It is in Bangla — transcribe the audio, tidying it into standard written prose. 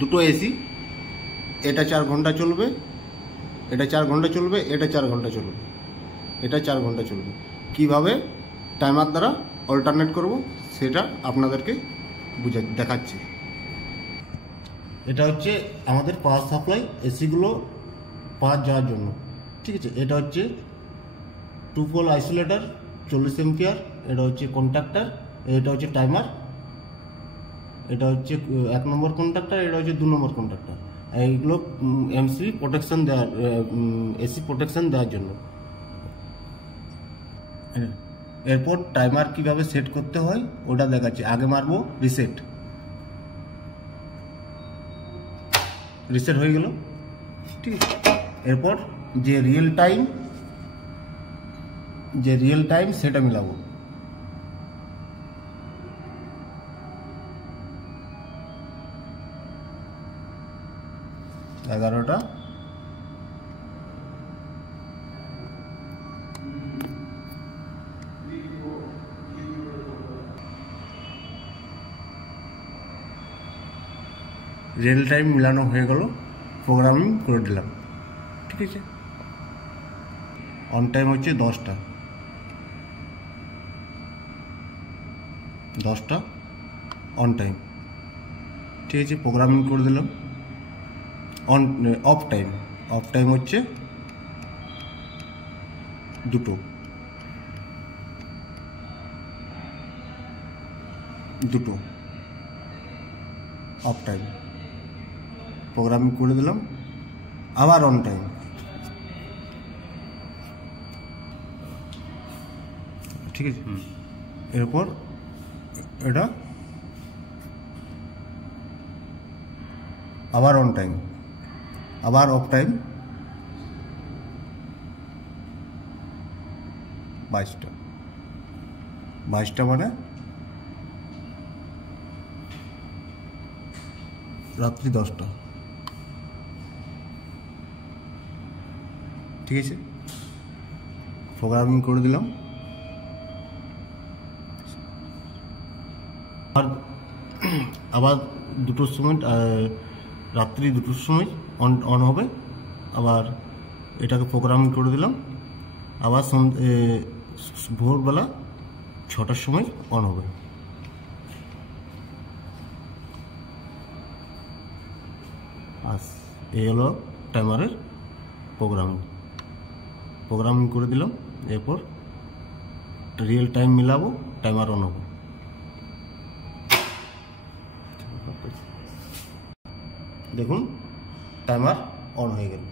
দুটো এসি, এটা 4 ঘন্টা চলবে, এটা 4 ঘন্টা চলবে, এটা 4 ঘন্টা চলবে, এটা 4 ঘন্টা চলবে। কিভাবে টাইমার দ্বারা অল্টারনেট করব সেটা আপনাদেরকে দেখাচ্ছি। এটা হচ্ছে আমাদের পাওয়ার সাপ্লাই, এসিগুলো পাওয়ার যাওয়ার জন্য, ঠিক আছে। এটা হচ্ছে 2 পোল আইসোলেটর 40 এম্পিয়ার, এটা হচ্ছে কন্ট্যাক্টর, এটা হচ্ছে টাইমার, এটা হচ্ছে 1 নম্বর কন্ট্যাক্টর, এটা হচ্ছে 2 নম্বর কন্ট্যাক্টর। এইগুলো এমসি প্রোটেকশন দেওয়ার, এসি প্রোটেকশন দেওয়ার জন্য। এরপর টাইমার কিভাবে সেট করতে হয় ওটা দেখাচ্ছি। আগে মারবো রিসেট, রিসেট হয়ে গেল, ঠিক আছে। এরপর যে রিয়েল টাইম সেটা মিলাবো। এগারোটা রিয়েল টাইম মিলানো হয়ে গেল, প্রোগ্রামিং করে দিলাম, ঠিক আছে। অন টাইম হচ্ছে 10টা অন টাইম, ঠিক আছে। প্রোগ্রামিং করে দিলাম। অফ টাইম হচ্ছে 2 অফ টাইম, প্রোগ্রামিং করে দিলাম। আবার অন টাইম, ঠিক আছে। এরপর এটা আবার অন টাইম, আবার অফ টাইম 22টা মানে রাত্রি 10টা, ঠিক আছে। প্রোগ্রামিং করে দিলাম। আবার 2টোর সময়, রাত্রি 2টোর সময় অন হবে। আবার এটাকে প্রোগ্রামিং করে দিলাম। আবার ভোরবেলা 6টার সময় অন হবে। এই হলো টাইমারের প্রোগ্রামিং করে দিলাম। এরপর রিয়েল টাইম মিলাবো, টাইমার অন হবে। দেখুন টাইমার অন হয়ে গেল।